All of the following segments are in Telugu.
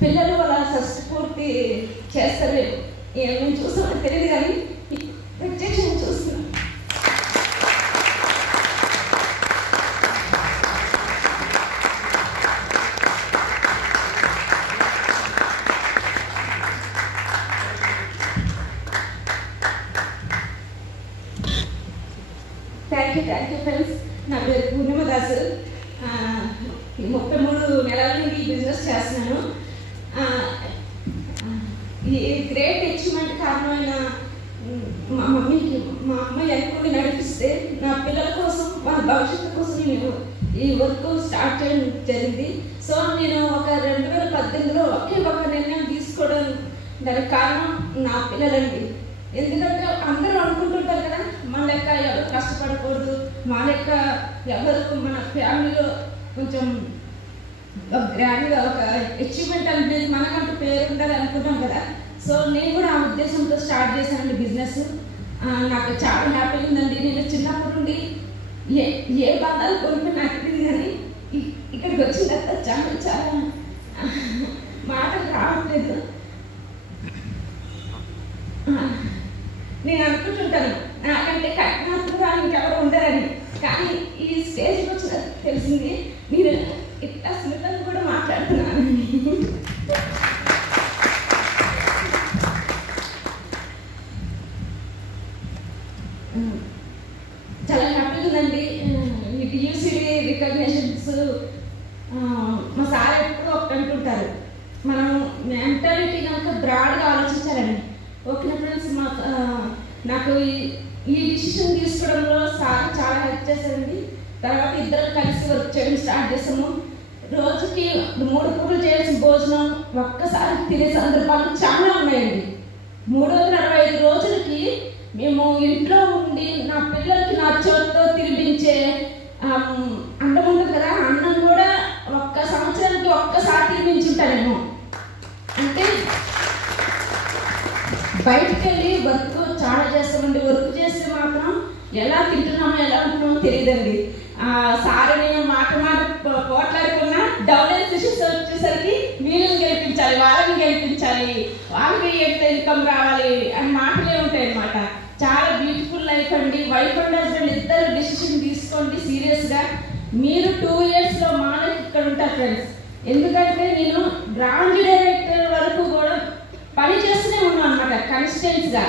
పిల్లలు వాళ్ళ షష్టి పూర్తి చేస్తారు. ఏమేమి చూస్తామో తెలియదు కానీ ప్రత్యక్షం చూస్తున్నాం. Thank you friends. నా పేరు పూర్ణిమ దాసు. 33 నెలల నుండి ఈ బిజినెస్ చేస్తున్నాను. ఈ గ్రేట్ అచీవ్మెంట్ కారణమైన మా అమ్మాయి అనుకుని నడిపిస్తే నా పిల్లల కోసం వాళ్ళ భవిష్యత్తు కోసం నేను ఈ వర్క్ స్టార్ట్ చేయడం జరిగింది. సో నేను ఒక 2018లో ఒకే ఒక నిర్ణయం తీసుకోవడం దానికి కారణం నా పిల్లలండి. ఎందుకంటే అందరూ అనుకుంటుంటారు కదా, మన లెక్క ఎవరు కష్టపడకూడదు, మా లెక్క ఎవరు మన ఫ్యామిలీలో కొంచెం గ్రాండ్గా ఒక అచీవ్మెంట్ అనేది మనకంటూ పేరు ఉండాలి అనుకుంటాం కదా. సో నేను కూడా ఆ ఉద్దేశంతో స్టార్ట్ చేశానండి బిజినెస్. నాకు చాలా హ్యాపీగా ఉందండి. నేను చిన్నప్పటి నుండి ఏ బంధాలు కొనుక్కు నాకు తెలియదు కానీ ఇక్కడికి వచ్చిన తర్వాత చాలా మాటలు రావట్లేదు. నేను అనుకుంటుంటాను నాకంటే కఠినాత్మగా ఇంకెవరు ఉండరని, కానీ ఈ స్టేజ్కి వచ్చిన తెలిసింది నేను ఇట్లా సున్నితంగా కూడా మాట్లాడుతున్నాను. చాలా హ్యాపీగా ఉందండి. యూసీడీ రికగ్నేషన్స్ మా సార్ ఎప్పుడు ఒకటి అంటుంటారు, మనం మెంటాలిటీ కనుక బ్రాడ్గా ఆలోచించాలండి. ఓకే ఫ్రెండ్స్, నాకు ఈ డిసిషన్ తీసుకోవడంలో సార్ చాలా హెల్ప్ చేశారండి. తర్వాత ఇద్దరం కలిసి వర్క్ చేయడం స్టార్ట్ చేసాము. రోజుకి 3 పూటలు చేయాల్సిన భోజనం ఒక్కసారి తినే సందర్భాలు చాలా ఉన్నాయండి. 365 రోజులకి మేము ఇంట్లో ఉండి నా పిల్లలకి నా చోటుతో తినిపించే అన్నం ఉంటుంది కదా, అన్నం కూడా సంవత్సరానికి ఒక్కసారి తినిపించుంటానేమో. అంటే బయటకు వెళ్ళి వర్క్ చాలా చేస్తామండి. వర్క్ చేస్తే మాత్రం ఎలా తింటున్నామో ఎలా ఉంటున్నామో తెలియదండి. సార్ నేను మాట పోట్లాడుకున్నా డౌన్ సిస్టమ్స్ వచ్చేసరికి వీళ్ళని గెలిపించాలి, వాళ్ళని గెలిపించాలి, వాళ్ళకి ఎంత ఇన్కమ్ రావాలి అని మాటలే ఉంటాయి అన్నమాట. చాలా బ్యూటిఫుల్ లైఫ్ అండి. వైఫ్ అండ్ హస్బెండ్ ఇద్దరు డిసిషన్ తీసుకోండి సీరియస్గా. మీరు 2 ఇయర్స్లో మానకి ఇక్కడ ఉంటారు ఫ్రెండ్స్. ఎందుకంటే నేను బ్రాంచ్ డైరెక్టర్ వరకు కూడా పని చేస్తూనే ఉన్నాను అనమాట కన్సిస్టెన్స్గా.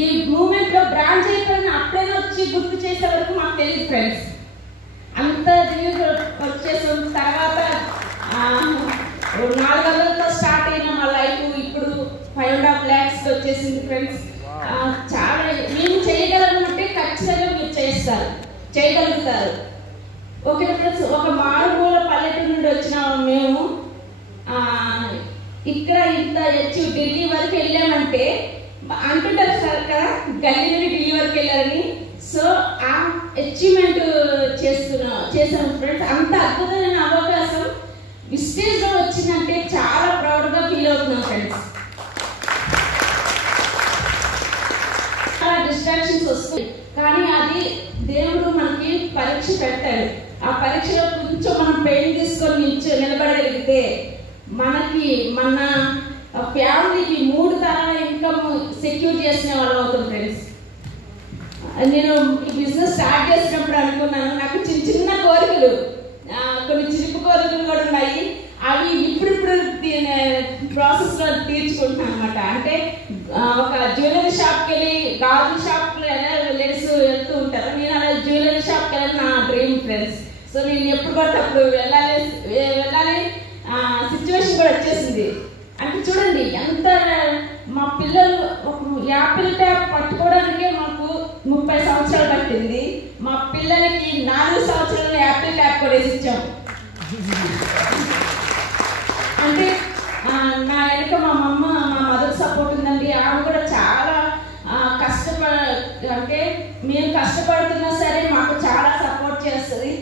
ఈ మూమెంట్లో బ్రాంచ్ అయిపోయిన అప్పుడైనా వచ్చి గుర్తు చేసే వరకు మాకు తెలియదు ఫ్రెండ్స్. అంత వర్క్ చేసిన తర్వాత 400తో స్టార్ట్ అయిన మా లైఫ్ ఇప్పుడు 5.5 lakhs వచ్చేసింది ఫ్రెండ్స్. చాలా మేము చేయగలమంటే ఖచ్చితంగా మీరు చేయగలుగుతారు. ఓకే ఫ్రెండ్స్, ఒక మారుమూల పల్లెటూరు నుండి వచ్చిన మేము ఇక్కడ ఇంత ఢిల్లీ వరకు వెళ్ళామంటే అంటుంటారు సార్ కదా, గల్లీ నుండి ఢిల్లీ వరకు వెళ్ళారని. సో ఆ అచీవ్మెంట్ చేసాం ఫ్రెండ్స్. అంత అద్భుతమైన అవకాశం విస్టేజ్లో వచ్చిందంటే చాలా ప్రౌడ్గా ఫీల్ అవుతున్నాం ఫ్రెండ్స్. చాలా డిస్ట్రాక్షన్స్ వస్తాయి, కానీ అది దేవుడు మనకి పరీక్ష పెడతాడు. ఆ పరీక్షలో కొంచెం మనం పెయిన్ తీసుకొని నిలబడగలిగితే మనకి మన ఫ్యామిలీకి 3 తరాల ఇన్కమ్ సెక్యూర్ చేసిన వాళ్ళు అవుతాం ఫ్రెండ్స్. నేను ఈ బిజినెస్ స్టార్ట్ చేసినప్పుడు అనుకున్నాను నాకు చిన్న కోరికలు, కొన్ని చిరుపు కోరికలు కూడా ఉన్నాయి. అవి ఇప్పుడు ప్రాసెస్లో తీర్చుకుంటున్నాను అనమాట. అంటే ఒక జ్యువెలరీ షాప్కి వెళ్ళి గాజు షాప్లో లేడీస్ వెళ్తూ ఉంటారు, నేను అలా జ్యువెలరీ షాప్కి వెళ్ళాలి నా డ్రీమ్ ఫ్రెండ్స్. సో నేను ఎప్పుడు పడితే అప్పుడు వెళ్ళాలి సిచ్యువేషన్ కూడా వచ్చేసింది. అంటే చూడండి ఎంత మా పిల్లలు ఒక యాపిల్ ట్యాప్ పట్టుకోవడానికే మాకు 30 సంవత్సరాలు పట్టింది. మా పిల్లలకి 4 సంవత్సరాలు యాపిల్ ట్యాప్ కూడా ఇచ్చాం. అంటే నా వెనక మా మదర్ సపోర్ట్ ఉందండి. ఆమె కూడా చాలా అంటే మేము కష్టపడుతున్నా సరే మాకు చాలా సపోర్ట్ చేస్తుంది.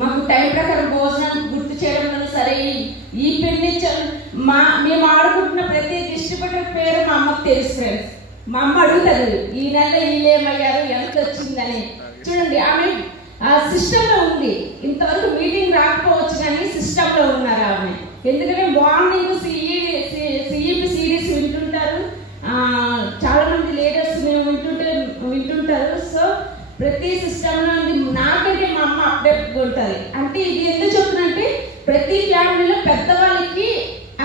మాకు టైం ప్రకారం భోజనం గుర్తు చేయడంలో సరే, ఈ ఫర్నిచర్ మేము ఆడుకుంటున్న ప్రతి డిస్ట్రిబ్యూటర్ పేరు మా అమ్మకు తెలుసు ఫ్రెండ్స్. మా అమ్మ అడుగుతుంది ఈ నెల వీళ్ళేమయ్యారు ఎంత వచ్చిందని. చూడండి ఆమె ఆ సిస్టంలో ఉంది. ఇంతవరకు మీటింగ్ రాకపోవచ్చు కానీ సిస్టంలో ఉన్నారు ఆమె. ఎందుకంటే మార్నింగ్ సిఈపి సిరీస్ వింటుంటారు, చాలా మంది లీడర్స్ వింటుంటారు. సో ప్రతి సిస్టంలో నాకంటే మా అమ్మ అప్డేట్ ఉంటుంది. అంటే ఇది ఎందుకు చెప్తున్నంటే ప్రతి ఫ్యామిలీలో పెద్దవాళ్ళకి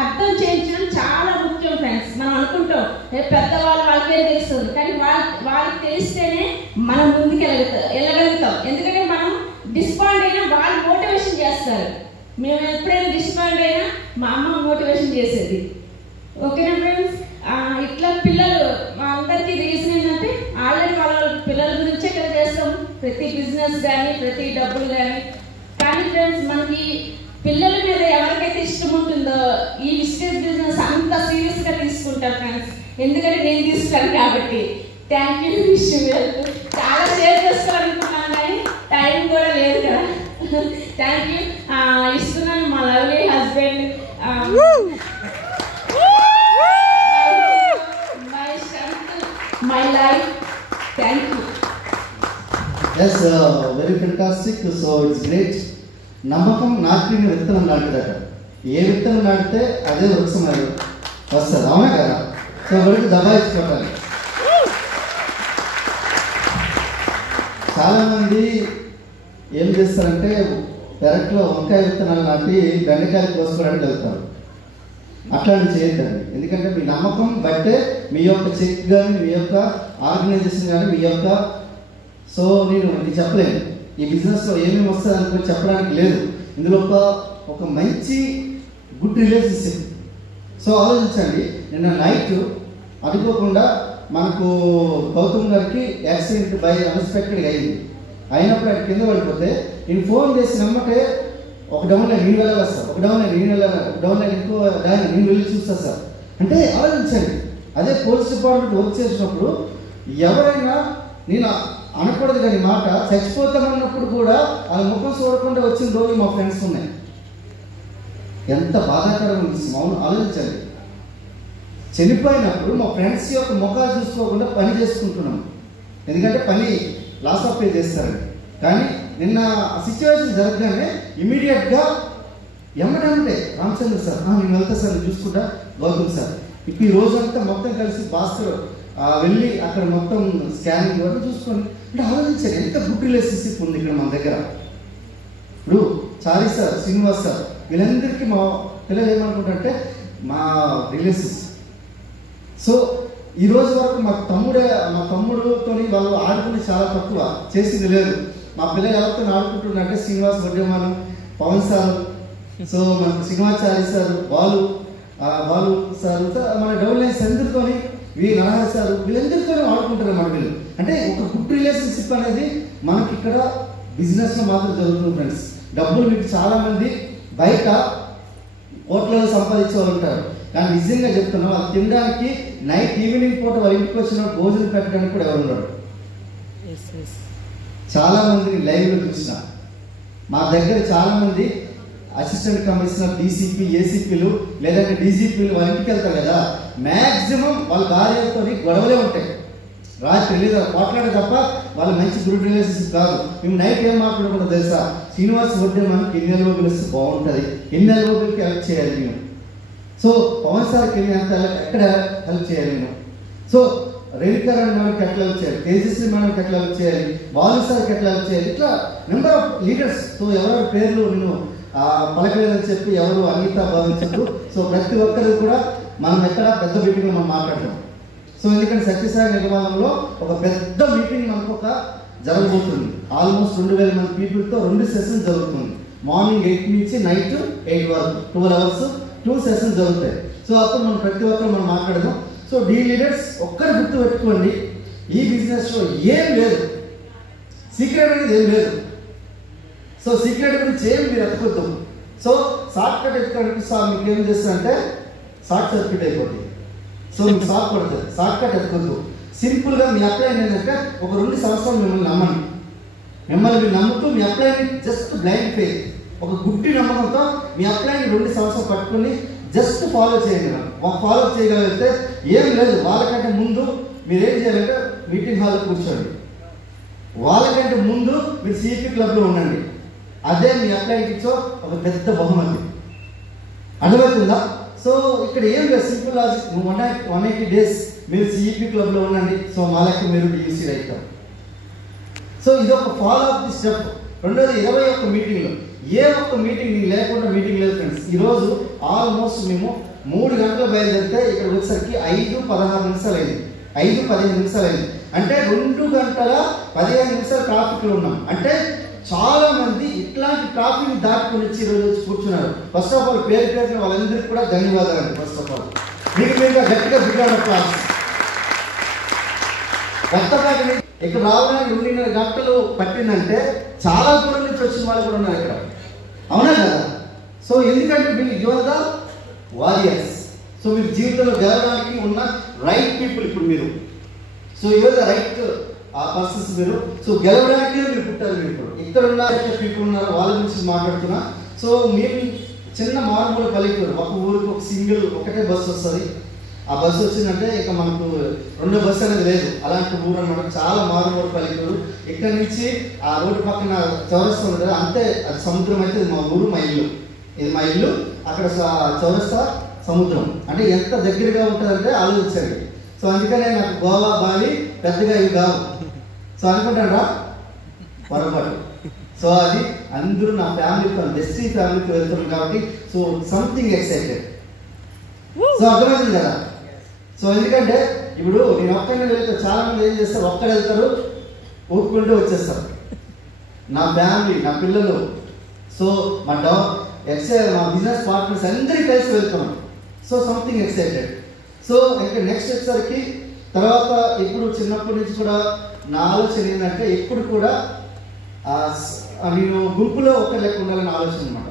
అర్థం చేయించడం చాలా ముఖ్యం ఫ్రెండ్స్. మనం అనుకుంటాం పెద్దవాళ్ళు వాళ్ళకే తెలుస్తుంది, కానీ వాళ్ళకి తెలిస్తేనే మనం ముందుకు వెళ్ళగలుగుతాం. ఎందుకంటే మనం డిస్పాయింట్ అయినా వాళ్ళు మోటివేషన్ చేస్తారు. మేము ఎప్పుడైనా డిస్పాయింట్ అయినా మా అమ్మ మోటివేషన్ చేసేది. ఓకేనా ఫ్రెండ్స్? ఇట్లా పిల్లలు మా అందరికీ రీజన్ ఏంటంటే ఆల్రెడీ వాళ్ళ పిల్లల గురించే కదా చేస్తాం, ప్రతి బిజినెస్ కానీ ప్రతి డబ్బులు కానీ. కానీ ఫ్రెండ్స్ మనకి పిల్లల మీద ఎవరికైతే ఇష్టం ఉంటుందో ఈ విస్టేజ్ బిజినెస్ అంత సీరియస్ గా తీసుకుంటారు ఫ్రెండ్స్. ఎందుకంటే నేను తీసుకుంటాను కాబట్టి. Thank you. Wish you wealth. చాలా షేర్ చేసుకోవాలనుకున్నాను కానీ టైం కూడా లేదు కదా. Thank you. ఇస్తున్నాను మా lovely husband, my strength, my life. Thank you. Yes, very fantastic. So it's great. నమ్మకం నాటిన విత్తనం నాటుదట. ఏ విత్తనం నాటితే అదే వృక్షం వస్తుంది, అవునా కదా? సో వాడికి దబాయించుకోవాలి. చాలామంది ఏం చేస్తారంటే పెరట్లో వంకాయ విత్తనాలు నాటి బెండకాయలు కోసుకోవడానికి వెళ్తారు. అట్లాంటి చేయొద్దండి. ఎందుకంటే మీ నమ్మకం బట్టే మీ యొక్క చెక్ కానీ మీ యొక్క ఆర్గనైజేషన్ కానీ మీ యొక్క సో నేను ఇది చెప్పలేను. ఈ బిజినెస్లో ఏమేమి వస్తుంది అనుకుని చెప్పడానికి లేదు. ఇందులో ఒక మంచి గుడ్ రిలేషన్షిప్. సో ఆలోచించండి, నిన్న నైట్ అనుకోకుండా మనకు గౌతమ్ గారికి యాక్సిడెంట్ బై అన్ఎక్స్పెక్టెడ్గా అయింది. అయినప్పుడు ఆయన కింద పడిపోతే నేను ఫోన్ చేసి నమ్మటే ఒక డౌన్ లైన్ నేను వెళ్ళాలి సార్, ఒక డౌన్ లైన్ నేను వెళ్ళాలి, డౌన్ లైన్ ఇంకో దాన్ని నేను వెళ్ళి చూస్తా సార్ అంటే ఆలోచించండి. అదే పోలీస్ డిపార్ట్మెంట్ వర్క్ చేసినప్పుడు ఎవరైనా నేను అనకూడదు కానీ మాట చచ్చిపోతామన్నప్పుడు కూడా వాళ్ళ ముఖం చూడకుండా వచ్చిన రోజులు మా ఫ్రెండ్స్ ఉన్నాయి. ఎంత బాధాకరమైన విషయం, అవును ఆలోచించండి. చనిపోయినప్పుడు మా ఫ్రెండ్స్ యొక్క ముఖాలు చూసుకోకుండా పని చేసుకుంటున్నాం. ఎందుకంటే పని లాస్ ఆఫ్ పే చేస్తారండి. కానీ నిన్న సిచ్యువేషన్ జరగగానే ఇమీడియట్గా ఎమ్మటంటే రామచంద్ర సార్ నేను వెళ్తా సార్, నేను చూసుకుంటా, గౌతమ్ సార్ ఇప్పుడు ఈ రోజంతా మొత్తం కలిసి భాస్కర్ వెళ్ళి అక్కడ మొత్తం స్కానింగ్ వరకు చూసుకొని అంటే ఆలోచించారు ఎంత గుడ్ రిలేషన్షిప్ ఉంది ఇక్కడ మన దగ్గర. ఇప్పుడు చారీ సార్, శ్రీనివాస్ సార్ వీళ్ళందరికీ మా పిల్లలు ఏమనుకుంటారంటే మా రిలేషన్స్. సో ఈ రోజు వరకు మా తమ్ముడుతో వాళ్ళు ఆడుకుని చాలా తక్కువ చేసింది లేదు. మా పిల్లలు ఎవరితో ఆడుకుంటున్నారంటే శ్రీనివాస్ వడ్డేమాను, పవన్ సార్, సో మనకు శ్రీనివాచారి సార్, బాలు సార్, మన డబుల్ లైన్స్ అందరితో నరహరి సార్ వీళ్ళందరితో ఆడుకుంటారు మన వీళ్ళు. అంటే ఒక గుడ్ రిలేషన్షిప్ అనేది మనకి ఇక్కడ బిజినెస్లో మాత్రం జరుగుతుంది ఫ్రెండ్స్. డబ్బులు మీకు చాలామంది బయట కోట్లలో సంపాదించే వాళ్ళు ఉంటారు, కానీ నిజంగా చెప్తున్నాం అది తినడానికి నైట్ ఈవినింగ్ పూట వాళ్ళ ఇంటికి వచ్చిన భోజనం పెట్టడానికి కూడా ఎవరు ఉన్నారు. చాలామందిని లైవ్లో చూసిన మా దగ్గర చాలామంది అసిస్టెంట్ కమిషనర్, డీసీపీ, ఏసీపీలు లేదంటే డీజీపీలు వాళ్ళ ఇంటికి వెళ్తారు కదా, మ్యాక్సిమం వాళ్ళ భార్యలతో గొడవలే ఉంటాయి. రాత్రి తెలీదు మాట్లాడే తప్ప వాళ్ళు మంచి గుడ్ రిలేషన్షిప్ కాదు. మేము నైట్ ఏం మాట్లాడుకుంటాం తెలుసా, శ్రీనివాస్ వడ్డే మనకి ఎన్ని నెలలు పిలిస్తే బాగుంటుంది, ఎన్ని నెలలకి హెల్ప్ చేయాలి నేను, సో పవన్ సార్కి ఎక్కడ హెల్ప్ చేయాలి నేను, సో రేణుకారాయణ మేడంకి ఎట్లా హెల్ప్ చేయాలి, తేజస్వి మేడంకి ఎట్లా హెల్ప్ చేయాలి, బాలు సార్కి ఎట్లా హెల్ప్ చేయాలి, ఇట్లా నెంబర్ ఆఫ్ లీడర్స్. సో ఎవరెవరి పేర్లు నేను పలకలేదని చెప్పి ఎవరు అన్నితా భావించదు. సో ప్రతి ఒక్కరు కూడా మనం ఎక్కడ పెద్ద మీటింగ్లో మనం మాట్లాడతాం. సో ఎందుకంటే సత్యసాయి నిర్మాణంలో ఒక పెద్ద మీటింగ్ మనకు ఒక జరగబోతుంది. ఆల్మోస్ట్ 2000 మంది పీపుల్తో 2 సెషన్స్ జరుగుతుంది. మార్నింగ్ 8 నుంచి నైట్ 8 వరకు 12 hours 2 సెషన్స్ జరుగుతాయి. సో అప్పుడు మనం ప్రతి ఒక్కరు మనం మాట్లాడదాం. సో డీ లీడర్స్ ఒక్కరు గుర్తు పెట్టుకోండి, ఈ బిజినెస్లో ఏం లేదు, సీక్రెట్ అనేది ఏం లేదు. సో సీక్రెట్ గురించి ఏం మీరు ఎత్తుకోద్దు. సో షార్ట్ కట్ ఎత్తుకోవడానికి మీకు ఏం చేస్తారంటే షార్ట్ సర్క్యూట్ అయిపోతుంది. సో మీకు షార్ట్ పడుతుంది, షార్ట్ కట్ ఎత్తుకోద్దు. సింపుల్గా మీ అప్లైన్ ఏంటంటే ఒక 2 సంవత్సరాలు మిమ్మల్ని నమ్మండి, మిమ్మల్ని మీరు నమ్ముతూ మీ అప్లైన్ జస్ట్ బ్లైండ్ ఫెయిత్, ఒక గుడ్డి నమ్మకంతో మీ అప్లైన్ 2 సంవత్సరాలు పట్టుకుని జస్ట్ ఫాలో చేయండి. ఫాలో చేయగలిగితే ఏం లేదు, వాళ్ళకంటే ముందు మీరేం చేయాలంటే మీటింగ్ హాల్లో కూర్చోండి. వాళ్ళకంటే ముందు మీరు సిపి క్లబ్లో ఉండండి. అదే మీ అప్లైకి ఇచ్చో ఒక పెద్ద బహుమతి. అర్థమవుతుందా? సో ఇక్కడ ఏం లేదు, సింపుల్ లాజిక్. 180 days మీరు సిఈపి క్లబ్లో ఉండండి. సో మాలకి మీరు డియూసీ అవుతారు. సో ఇది ఒక ఫాలో అప్ ది స్టెప్. రెండోది 21 మీటింగ్లు. ఏ ఒక్క మీటింగ్ లేకుండా మీటింగ్ లేదు ఫ్రెండ్స్. ఈరోజు ఆల్మోస్ట్ మేము 3 గంటలు బయలుదేరితే ఇక్కడ వచ్చేసరికి 5:16 నిమిషాలు అయింది, 5:15 నిమిషాలు అయింది. అంటే 2 గంటల 15 నిమిషాలు ట్రాఫిక్లో ఉన్నాం. అంటే చాలా మంది ఇట్లాంటి ట్రాఫిక్ దాటుకుని వచ్చి ఈరోజు వచ్చి కూర్చున్నారు. ఫస్ట్ ఆఫ్ ఆల్ పేరు వాళ్ళందరికీ కూడా ధన్యవాదాలు. ఫస్ట్ ఆఫ్ ఆల్ మీకు గట్టిగా బిడ్డ క్లాస్. కొత్తపేట ఇక్కడ రావడానికి 2.5 గంటలు పట్టిందంటే చాలా దూరం నుంచి వచ్చిన వాళ్ళు కూడా ఉన్నారు ఇక్కడ, అవునా కదా? సో ఎందుకంటే మీరు యువత వారియర్స్. సో మీరు జీవితంలో గెలవడానికి ఉన్న రైట్ పీపుల్ ఇప్పుడు మీరు. సో యువత రైట్ పర్సన్స్ మీరు. సో గెలవడానికి మీరు పుట్టారు. మీరు ఇప్పుడు ఇక్కడ ఉన్న పీపుల్ ఉన్నారు, వాళ్ళ గురించి మాట్లాడుతున్నా. సో మేము చిన్న మారుమూల పల్లెటూరు, ఒక ఊరికి ఒక సింగిల్ ఒకటే బస్సు వస్తుంది. ఆ బస్సు వచ్చిందంటే ఇక మనకు రెండో బస్సు అనేది లేదు. అలాంటి ఊరు అనమాట, చాలా మారుమూల పల్లెటూరు. ఇక్కడ నుంచి ఆ రోడ్డు పక్కన చౌరస్తా ఉంది కదా, అంతే అది సముద్రం. అయితే ఇది మా ఊరు, మా ఇల్లు. ఇది మా ఇల్లు, అక్కడ చౌరస్తా సముద్రం. అంటే ఎంత దగ్గరగా ఉంటుందంటే ఆలోచించండి. సో అందుకనే నాకు గోవా, బాలి పెద్దగా ఇవి కావు. సో అనుకుంటారా పొరపాటు. సో అది అందరూ నా ఫ్యామిలీతో, డెస్టినీ ఫ్యామిలీతో వెళ్తున్నాం కాబట్టి సో సంథింగ్ ఎక్సైటెడ్. సో అర్థమైంది కదా? సో ఎందుకంటే ఇప్పుడు నేను ఒక్కడిని వెళ్తే చాలా మంది ఏం చేస్తారు, ఒక్కడు వెళ్తారు, ఊరుకుంటూ వచ్చేస్తారు. నా ఫ్యామిలీ, నా పిల్లలు, సో మా మా బిజినెస్ పార్ట్నర్స్ అందరికీ కలిసి వెళ్తున్నాం. So something excited. సో ఇంకా నెక్స్ట్ వచ్చేసరికి తర్వాత ఇప్పుడు చిన్నప్పటి నుంచి కూడా నా ఆలోచన ఏంటంటే ఎప్పుడు కూడా నేను గుంపులో ఒక్క లెక్క ఉండాలని ఆలోచన అనమాట.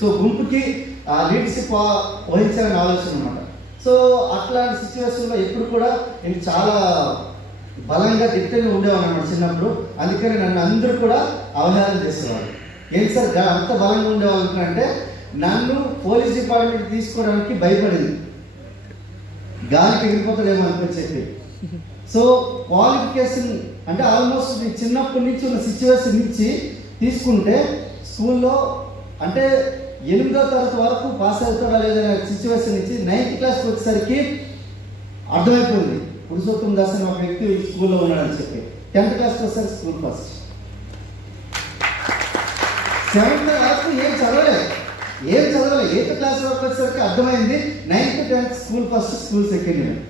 సో గుంపుకి లీడర్షిప్ వహించాలని ఆలోచన అనమాట. సో అట్లాంటి సిచ్యువేషన్లో ఎప్పుడు కూడా నేను చాలా బలంగా దిట్టంగా ఉండేవాను అనమాట చిన్నప్పుడు. అందుకని నన్ను అందరూ కూడా అవహేళన చేసేవాళ్ళు. ఏంటి సార్ అంత బలంగా ఉండేవాళ్ళు అంటే నన్ను పోలీస్ డిపార్ట్మెంట్ తీసుకోవడానికి భయపడింది, గాలికి ఎగిరిపోతాడేమో అనుకుని చెప్పి. సో క్వాలిఫికేషన్ అంటే ఆల్మోస్ట్ నేను చిన్నప్పటి నుంచి ఉన్న సిచ్యువేషన్ నుంచి తీసుకుంటే స్కూల్లో అంటే 8వ తరగతి వరకు పాస్ అవుతాడా లేదనే సిచ్యువేషన్ నుంచి 9th క్లాస్కి వచ్చేసరికి అర్థమైపోయింది పురుషోత్తం దాస్ అని ఒక వ్యక్తి స్కూల్లో ఉన్నాడని చెప్పి. 10th క్లాస్కి వచ్చేసరికి స్కూల్ ఫస్ట్. 7th వరకు ఏం చదవలేదు. 8th క్లాస్ వరకు వచ్చేసరికి అర్థమైంది 9th 10th school first, school second year.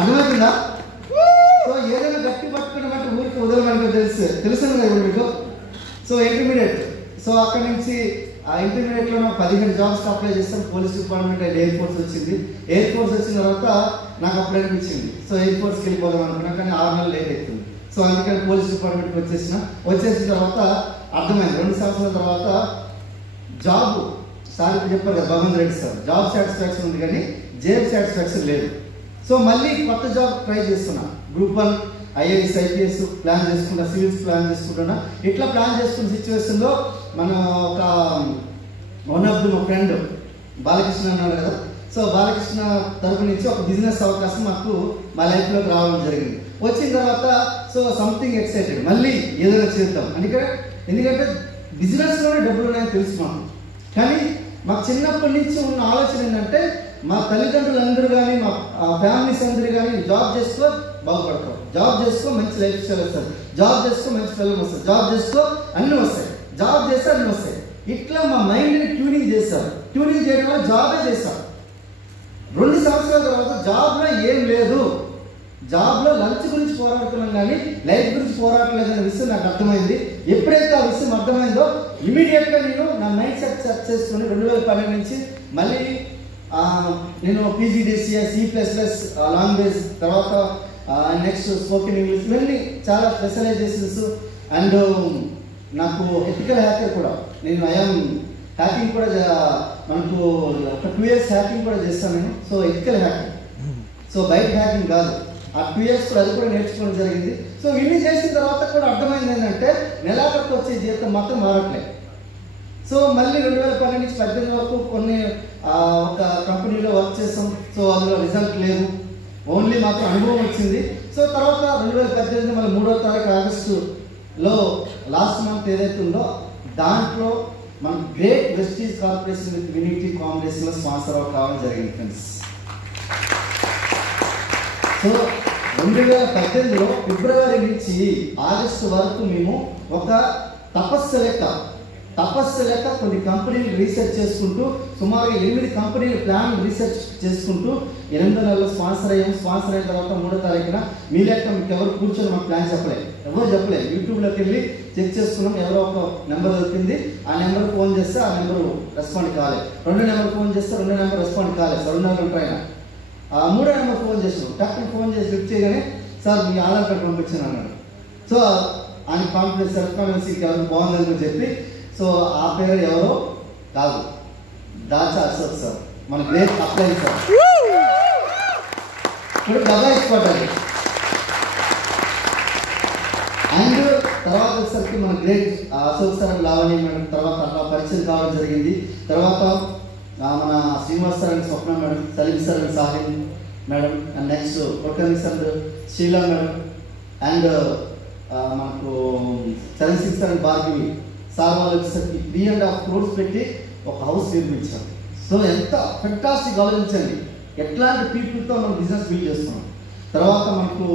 అర్థమవుతుందా? సో ఏదైనా గట్టి పట్టుకున్నట్టు ఊరికి వదలమంటే తెలుసు కదా మీకు. సో ఇంటర్మీడియట్, సో అక్కడి నుంచి ఆ ఇంటర్మీడియట్లో 15 జాబ్స్కి అప్లై చేస్తాం. Police department and air force వచ్చింది. ఎయిర్ ఫోర్స్ వచ్చిన తర్వాత నాకు అప్పుడు అనిపించింది సో ఎయిర్ ఫోర్స్కి వెళ్ళిపోదాం అనుకున్నా, కానీ 6 నెలలు లేట్ అవుతుంది. సో అందుకని పోలీస్ డిపార్ట్మెంట్కి వచ్చేసిన తర్వాత అర్థమైంది 2 సంవత్సరాల తర్వాత జాబ్ సార్ చెప్పారు కదా Bhagwant Reddy sir, job satisfaction ఉంది కానీ జేబ్ సాటిస్ఫాక్షన్ లేదు. సో మళ్ళీ కొత్త జాబ్ ట్రై చేస్తున్నా. గ్రూప్ 1 ఐఏఎస్ ఐపీఎస్ ప్లాన్ చేసుకుంటా, సివిల్స్ ప్లాన్ చేసుకుంటున్నా. ఇట్లా ప్లాన్ చేసుకున్న సిచ్యువేషన్లో మన ఒక వన్ ఆఫ్ ది మా ఫ్రెండ్ బాలకృష్ణ అన్నాడు కదా. సో బాలకృష్ణ తరపు నుంచి ఒక బిజినెస్ అవకాశం మాకు మా లైఫ్లోకి రావడం జరిగింది. వచ్చిన తర్వాత సో సంథింగ్ ఎక్సైటెడ్, మళ్ళీ ఏదైనా చేద్దాం. ఎందుకంటే బిజినెస్లోనే డబ్బులు ఉన్నాయని తెలుసు మాకు. కానీ మాకు చిన్నప్పటి నుంచి ఉన్న ఆలోచన ఏంటంటే మా తల్లిదండ్రులందరూ కానీ మా ఫ్యామిలీస్ అందరూ కానీ జాబ్ చేసుకో బాగుపడతాం, జాబ్ చేసుకో మంచి లైఫ్ స్టైల్ వస్తుంది, జాబ్ చేసుకో మంచి పిల్లలు వస్తుంది, జాబ్ చేసుకో అన్నీ వస్తాయి, జాబ్ చేస్తే అన్నీ వస్తాయి. ఇట్లా మా మైండ్ని ట్యూనింగ్ చేస్తారు. ట్యూనింగ్ చేయడం వల్ల జాబే చేస్తారు. 2 సంవత్సరాల తర్వాత జాబ్లో ఏం లేదు, జాబ్లో లంచ్ గురించి పోరాడుతున్నాం కానీ లైఫ్ గురించి పోరాడలేదనే విషయం నాకు అర్థమైంది. ఎప్పుడైతే ఆ విషయం అర్థమైందో ఇమీడియట్గా నేను నా మైండ్ సెట్ చేసుకుని 2012 నుంచి మళ్ళీ నేను పీజీడీసీఏ, C++, లాంగ్వేజ్, తర్వాత నెక్స్ట్ స్పోకెన్ ఇంగ్లీష్, ఇవన్నీ చాలా స్పెషలైజేషన్స్. అండ్ నాకు ఎథికల్ హ్యాకర్ కూడా, నేను హ్యాకింగ్ కూడా మనకు ఒక 2 years హ్యాకింగ్ కూడా చేస్తాను నేను. సో ఎథికల్ హ్యాకింగ్, సో బయట హ్యాకింగ్ కాదు. ఆ 2 years కూడా అది కూడా నేర్చుకోవడం జరిగింది. సో ఇన్ని చేసిన తర్వాత కూడా అర్థమైంది ఏంటంటే నెలాఖరికి వచ్చే జీవితం మాత్రం మారట్లేదు. సో మళ్ళీ 2012 నుంచి 18 వరకు కొన్ని ఒక కంపెనీలో వర్క్ చేస్తాం. సో అందులో రిజల్ట్ లేదు, ఓన్లీ మాకు అనుభవం వచ్చింది. సో తర్వాత 2018 మళ్ళీ 3వ తారీఖు ఆగస్టులో లాస్ట్ మంత్ ఏదైతే ఉందో దాంట్లో మన గ్రేట్ వెస్టీజ్ కార్పొరేషన్ విత్ వినిటీ కాంగ్రెస్లో స్పాన్సర్ కావడం జరిగింది ఫ్రెండ్స్. సో 2018లో ఫిబ్రవరి నుంచి ఆగస్టు వరకు మేము ఒక తపస్సు లెక్క కొన్ని కంపెనీలు రీసెర్చ్ చేసుకుంటూ సుమారుగా 8 కంపెనీలు ప్లాన్ రీసెర్చ్ చేసుకుంటూ 8 నెలల్లో స్పాన్సర్ అయిన తర్వాత 3వ తారీఖున మీ లెక్క మీకు ఎవరు కూర్చొని మాకు ప్లాన్ ఎవరు చెప్పలేదు. యూట్యూబ్లోకి వెళ్ళి చెక్ చేసుకున్నాం, ఎవరో ఒక నెంబర్ దొరికింది, ఆ నెంబర్ ఫోన్ చేస్తే ఆ నెంబరు రెస్పాండ్ కాలేదు. 2 నెంబర్ ఫోన్ చేస్తే 2 నెంబర్ రెస్పాండ్ కాలేదు. 2 నెంబర్ ఉంటాయినా 3వ నెంబర్ ఫోన్ చేసాం. టక్కుని ఫోన్ చేసి లిఫ్ట్ చేయగానే సార్ మీ ఆధార్ కార్డు పంపించాను అన్నాడు. సో ఆయన కాన్ఫిడెన్స్ సెల్ఫ్ కాన్ఫిడెన్స్ ఎవరు బాగుందని చెప్పి, సో ఆ పేరు ఎవరో కాదు, దాచా అశోక్ సార్, మన గ్రేట్ అప్లై సార్. ఇప్పుడు డబ్బా ఇచ్చిపోతాడు. అండ్ తర్వాత వచ్చేసరికి మన great Ashok sir Lavanya madam తర్వాత అట్లా పరిచయం కావడం జరిగింది. తర్వాత మన Srinivas sir and Swapna madam, Salim sir and Sahil madam, and next కొట్టని సార్ షీలా మేడం, అండ్ మనకు Charan Singh sir and Bhargavi sir వాళ్ళు వచ్చేసరికి 3.5 crores పెట్టి ఒక హౌస్ నిర్మించారు. సో ఎంత ఫెంటాస్టిక్ ఆలోచించండి, ఎట్లాంటి పీపుల్తో మనం బిజినెస్ బిల్డ్ చేస్తున్నాం. తర్వాత మనకు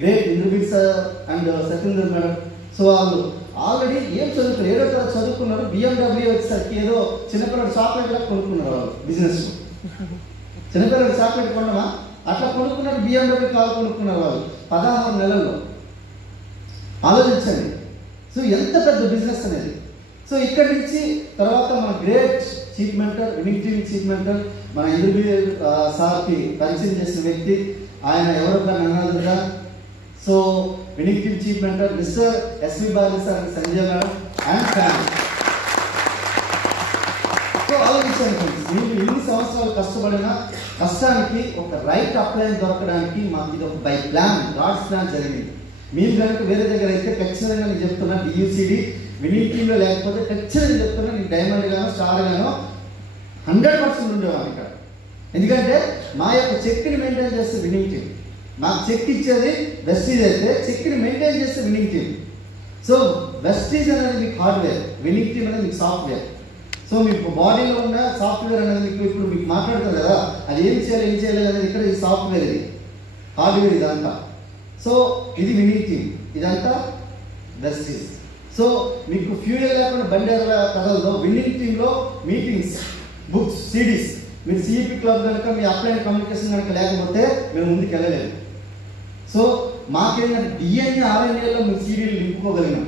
great Indrabir sir and Satinder madam, so వాళ్ళు ఆల్రెడీ ఏం చదువుకున్నారు, 7వ తరగతి చదువుకున్నారు. BMW వచ్చేసరికి ఏదో చిన్నపిల్లడు చాక్లెట్ కూడా కొనుక్కున్నారు వాళ్ళు బిజినెస్. చిన్నపిల్లడు చాక్లెట్ కొనమా అట్లా కొనుక్కున్నారు, BMW కారు కొనుక్కున్నారు వాళ్ళు 16 నెలల్లో. ఆలోచించండి, సో ఎంత పెద్ద బిజినెస్ అనేది. సో ఇక్కడి నుంచి తర్వాత మన great chief mentor, winning team chief mentor మన ఇంద్రబీర్ సార్కి పరిచయం చేసిన వ్యక్తి ఆయన ఎవరో కానీ అన్నారుగా. So winning team chief mentor mister SV Bali sir, Sanjay madam and family. So ఆలోచించండి ఫ్రెండ్స్, మీరు ఎన్ని సంవత్సరాలు కష్టపడినా కష్టానికి ఒక రైట్ అప్లైన్ దొరకడానికి మాకు ఇది ఒక బై ప్లాన్, గాడ్స్ ప్లాన్ జరిగింది. మీరు కనుక వేరే దగ్గర అయితే ఖచ్చితంగా నేను చెప్తున్నా, DUCD వినింగ్ టీంలో లేకపోతే ఖచ్చితంగా చెప్తున్నా నేను డైమండ్ గానో స్టార్ గానో 100% ఉండేవాడిని ఇక్కడ. ఎందుకంటే మా యొక్క చెక్ని మెయింటైన్ చేస్తే వినింగ్ టీం, మాకు చెక్ ఇచ్చేది వెస్టీజ్ అయితే చెక్ని మెయింటైన్ చేస్తే వినింగ్ టీం. సో వెస్టీజ్ అనేది మీకు హార్డ్వేర్, వినింగ్ టీం అనేది మీకు సాఫ్ట్వేర్. సో మీకు బాడీలో ఉన్న సాఫ్ట్వేర్ అనేది మీకు ఇప్పుడు మీకు మాట్లాడతారు కదా, అది ఏం చేయాలి అనేది ఇక్కడ ఈ సాఫ్ట్వేర్, ఇది హార్డ్వేర్ ఇదంతా. సో ఇది వినింగ్ టీమ్, ఇదంతా వెస్టీజ్. సో మీకు ఫ్యూయల్ లేకుండా బండి కథల్లో విన్నింగ్ టీంలో మీటింగ్స్, బుక్స్, సిడీస్, మీరు CEP క్లబ్ కనుక మీ అప్లైన్ కమ్యూనికేషన్ కనుక లేకపోతే మేము ముందుకు వెళ్ళలేదు. సో మాకేంటంటే DNA RNAలో మేము సీడీలు నింపుకోగలిగినాం.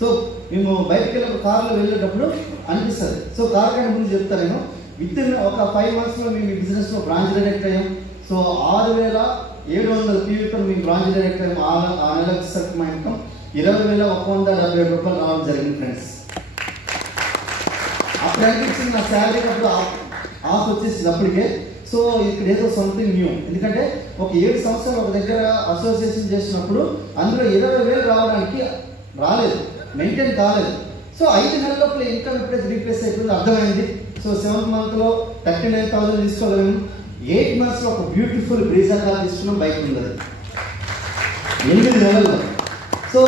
సో మేము బయటకు వెళ్ళినప్పుడు కార్లో వెళ్ళేటప్పుడు అనిపిస్తుంది. సో కార్ కంటే ముందు చెప్తాను నేను, విత్ ఇన్ ఒక 5 monthsలో మేము ఈ బిజినెస్లో బ్రాంచ్ డైరెక్ట్ అయ్యాం. సో 6,700 PVతో మేము బ్రాంచ్ డైరెక్ట్ అయ్యాం. ఆ నెల వచ్చేసరికి మా ఇన్కమ్ 20,177 రూపాయలు రావడం జరిగింది ఫ్రెండ్స్. అప్పుడు అనిపించింది నా శాలరీ అప్పుడు ఆఫ్ వచ్చేసింది అప్పటికే. సో ఇక్కడ ఏదో సంథింగ్ న్యూ, ఎందుకంటే ఒక 7 సంవత్సరాలు ఒక దగ్గర అసోసియేషన్ చేసినప్పుడు అందులో 20,000 రావడానికి రాలేదు, మెయింటైన్ కాలేదు. సో 5 నెలల లోపల ఇన్కమ్ ఎప్పుడైతే రీప్లేస్ అయిపోయిందో అర్థమైంది. సో 7th monthలో 39,000 తీసుకోగలను. 8 monthsలో ఒక బ్యూటిఫుల్ బ్రీజా కార్ తీసుకున్నాం, బైక్ ఉండదు 8 నెలల్లో. సో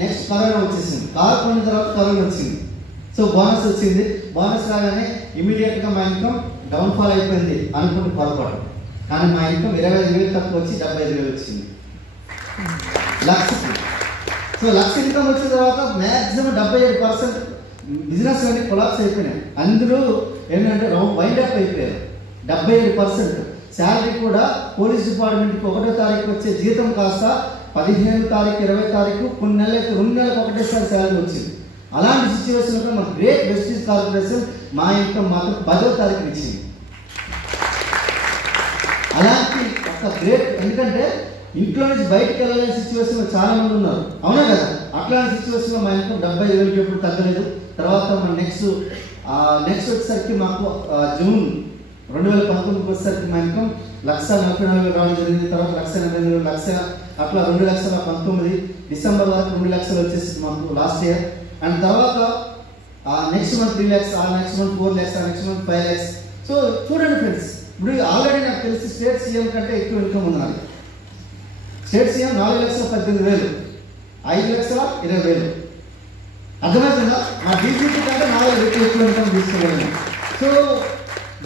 నెక్స్ట్ కరోనా వచ్చేసింది. కార్ కొన్న తర్వాత కరోనా వచ్చింది. సో బోనస్ వచ్చింది. బోనస్ రాగానే ఇమీడియట్గా మా ఇన్కమ్ డౌన్ఫాల్ అయిపోయింది అనుకుంటే పొరపాటు. కానీ మా ఇన్కమ్ 25,000 తక్కువ వచ్చి 75,000 వచ్చింది లక్షకి. సో లక్ష ఇన్కమ్ వచ్చిన తర్వాత మ్యాక్సిమం 77% బిజినెస్ అన్ని కొలాప్స్ అయిపోయినాయి. అందులో ఏంటంటే వైండ్ అప్ అయిపోయారు. 77% శాలరీ కూడా పోలీస్ డిపార్ట్మెంట్కి 1వ తారీఖు వచ్చే జీతం కాస్త 15వ తారీఖు 20వ తారీఖు కొన్ని నెలలకు 2 నెలలకు ఒకటేసారి శాలరీ వచ్చింది. అలాంటి సిచ్యువేషన్లో మన గ్రేట్ వెస్టీజ్ కార్పొరేషన్ మా ఇన్కమ్ మాత్రం 10వ తారీఖున ఇచ్చింది. అలాంటి ఒక గ్రేట్, ఎందుకంటే ఇంట్లో నుంచి బయటకు వెళ్ళలేని సిచ్యువేషన్లో చాలా మంది ఉన్నారు, అవునా కదా. అట్లాంటి సిచ్యువేషన్లో మా ఇన్కమ్ 75,000 ఎప్పుడు తగ్గలేదు. తర్వాత మన నెక్స్ట్ వచ్చేసరికి మాకు జూన్ 2019 వచ్చేసరికి మా ఇన్కమ్ 1,44,000 రావడం జరిగింది. తర్వాత 1,80,000, 1,00,000 అట్లా 2,19,000 డిసెంబర్ వరకు 2 లక్షలు వచ్చేసి మాకు లాస్ట్ ఇయర్. అండ్ తర్వాత next month 3 lakhs, next month 4 lakhs, next month 5 lakhs. So చూడండి ఫ్రెండ్స్, ఇప్పుడు ఆల్రెడీ నాకు తెలిసి స్టేట్ సీఎం కంటే ఎక్కువ ఇన్కమ్ ఉంది నాకు. State CM 4,18,000, 5,20,000. అర్థమవుతుందా? మా డీజీపీ కంటే 4,000 ఎక్కువ ఇన్కమ్ తీసుకోగలను. సో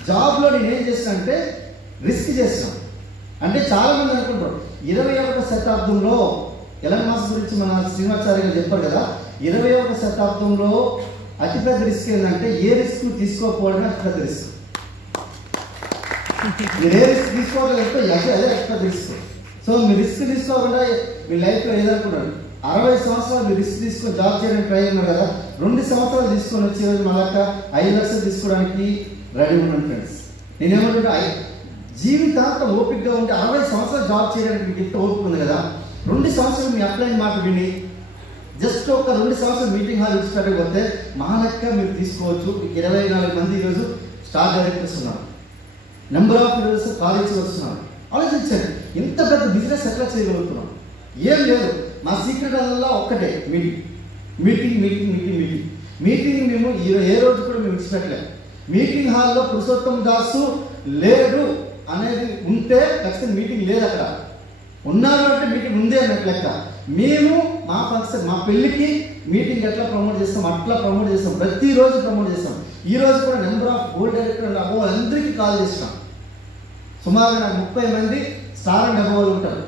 జాబ్లో నేను ఏం చేస్తాను అంటే రిస్క్ చేస్తాను. అంటే చాలా మంది అనుకుంటారు 21వ శతాబ్దంలో ఎలాన్ మస్క్ గురించి మన శ్రీనివాచార్య గారు చెప్పారు కదా, 21వ శతాబ్దంలో అతిపెద్ద రిస్క్ ఏంటంటే ఏ రిస్క్ తీసుకోకపోవడమే అతిపెద్ద రిస్క్. మీరు ఏ రిస్క్ తీసుకోవాలంటే అదే అతిపెద్ద రిస్క్. సో మీరు రిస్క్ తీసుకోకుండా మీ లైఫ్లో ఏదనుకున్నారు 60 సంవత్సరాలు మీరు రిస్క్ తీసుకొని జాబ్ చేయడానికి ట్రై అయినారు కదా, 2 సంవత్సరాలు తీసుకొని వచ్చే రోజు మళ్ళా 5 లక్షలు తీసుకోవడానికి రెడీ ఉన్నాను ఫ్రెండ్స్. నేనేమంటే జీవితాంతం ఓపికగా ఉంటే 60 సంవత్సరాలు జాబ్ చేయడానికి మీకు ఎంత ఓపిక ఉంది కదా, 2 సంవత్సరాలు మీ అప్లైన్ మాట విని జస్ట్ ఒక 2 సంవత్సరాలు మీటింగ్ హాల్ ఇచ్చినట్టు మా లెక్క మీరు తీసుకోవచ్చు. 24 మంది ఈరోజు స్టార్ డైరెక్టర్స్ ఉన్నారు, నెంబర్ ఆఫ్ ఈరోజు కాలేజీ వస్తున్నారు. ఆలోచించండి, ఇంత పెద్ద బిజినెస్ ఎట్లా చేయగలుగుతున్నాం? ఏం లేదు, మా సీక్రెట్ వల్ల ఒక్కటే మీటింగ్ మేము ఏ రోజు కూడా మేము ఇచ్చినట్లే. మీటింగ్ హాల్లో పురుషోత్తం దాసు లేడు అనేది ఉంటే ఖచ్చితంగా మీటింగ్ లేదు, అక్కడ ఉన్నారు అంటే మీటింగ్ ఉంది అన్నట్టు లెక్క. మేము మా ఫంక్షన్ మా పెళ్లికి మీటింగ్ ఎట్లా ప్రమోట్ చేస్తాం అట్లా ప్రమోట్ చేస్తాం, ప్రతిరోజు ప్రమోట్ చేస్తాం. ఈ రోజు కూడా number of gold director above అందరికీ కాల్ చేస్తాం. సుమారుగా నాకు 30 మంది స్టార్ అండ్ అబోవ్ ఉంటారు,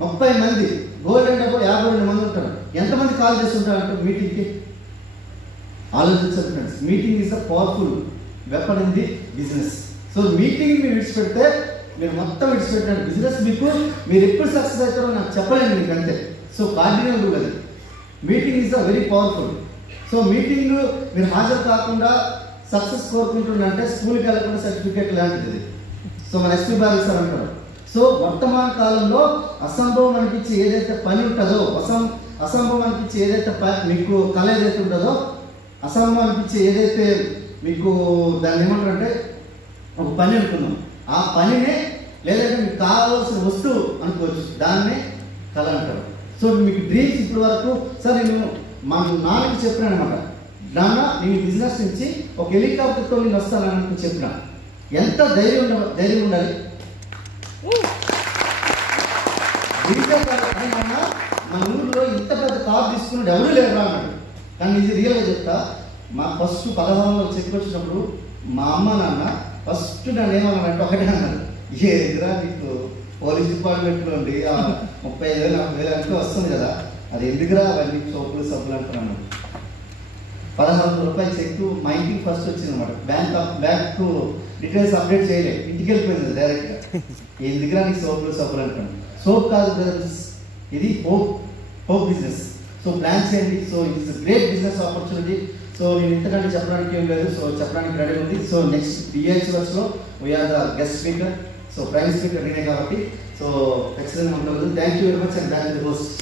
30 మంది గోల్డ్ అండ్ అబోవ్ 52 మంది ఉంటారు. ఎంతమంది కాల్ చేస్తుంటారు అంటే మీటింగ్కి? ఆలోచించారు friends, meeting is a powerful weapon in the business. So meeting మీరు విడిచిపెడితే మీరు మొత్తం విడిచిపెట్టిన బిజినెస్ మీకు మీరు ఎప్పుడు సక్సెస్ అవుతారో నాకు చెప్పలేండి మీకు అంతే. సో కార్డినల్ రూల్ అది, meeting is a very powerful. So meeting మీరు హాజరు కాకుండా సక్సెస్ కోరుకుంటుందంటే స్కూల్కి వెళ్ళకుండా సర్టిఫికేట్ లాంటిది. సో మన ఎస్పీ బాబు సార్ అంటారు. సో వర్తమాన కాలంలో అసంభవం అనిపించి ఏదైతే పని ఉంటుందో, అసంభవం అనిపించి ఏదైతే మీకు కళ ఏదైతే ఉంటుందో, అసంభవం అనిపించి ఏదైతే మీకు దాన్ని ఏమంటారంటే ఒక పని అనుకున్నాం, ఆ పనినే లేదంటే మీకు కావాల్సిన వస్తువు అనుకోవచ్చు, దాన్నే కళ అంటారు. సో మీకు డ్రీమ్స్ ఇప్పటి వరకు సార్ నేను మా నాన్నకి చెప్పినాను అనమాట, నాన్న నేను బిజినెస్ నుంచి ఒక హెలికాప్టర్తో నేను వస్తానని చెప్పిన. ఎంత ధైర్యం ఉండాలి. మన ఊళ్ళో ఇంత పెద్ద కార్ తీసుకున్నాడు ఎవరు లేరు అన్నాడు. కానీ ఇది రియల్గా చెప్తా, మా ఫస్ట్ 16లో చెప్పుకొచ్చినప్పుడు మా అమ్మ నాన్న ఫస్ట్ నన్ను ఏమన్నానంటే ఒకటే అన్నాడు, ఏదిరా నీకు పోలీస్ డిపార్ట్మెంట్లో ఉండి 35,000 40,000 అంటే వస్తుంది కదా, అది ఎందుకురా అవన్నీ సోపులు సబ్బులు అంటున్నాను. 1,600 రూపాయలు చెక్ మా ఇంటికి ఫస్ట్ వచ్చింది అనమాట. బ్యాంక్ డీటెయిల్స్ అప్డేట్ చేయలేదు, ఇంటికి వెళ్ళిపోయింది డైరెక్ట్గా. ఎందుకురా నీకు సోపులు సబ్బులు అంటున్నాను. సోప్ కాదు బ్రదర్స్, ఇది హోప్ బిజినెస్. సో ప్లాన్ చేయండి. So it's great business opportunity. So నేను ఇంతకంటే చెప్పడానికి ఏం లేదు, సో చెప్పడానికి రెడీ ఉంది. సో నెక్స్ట్ DHవర్స్లో we are the guest speaker. So prime speaker నేనే కాబట్టి సో ఖచ్చితంగా ఉంటుంది. Thank you very much and thank you host.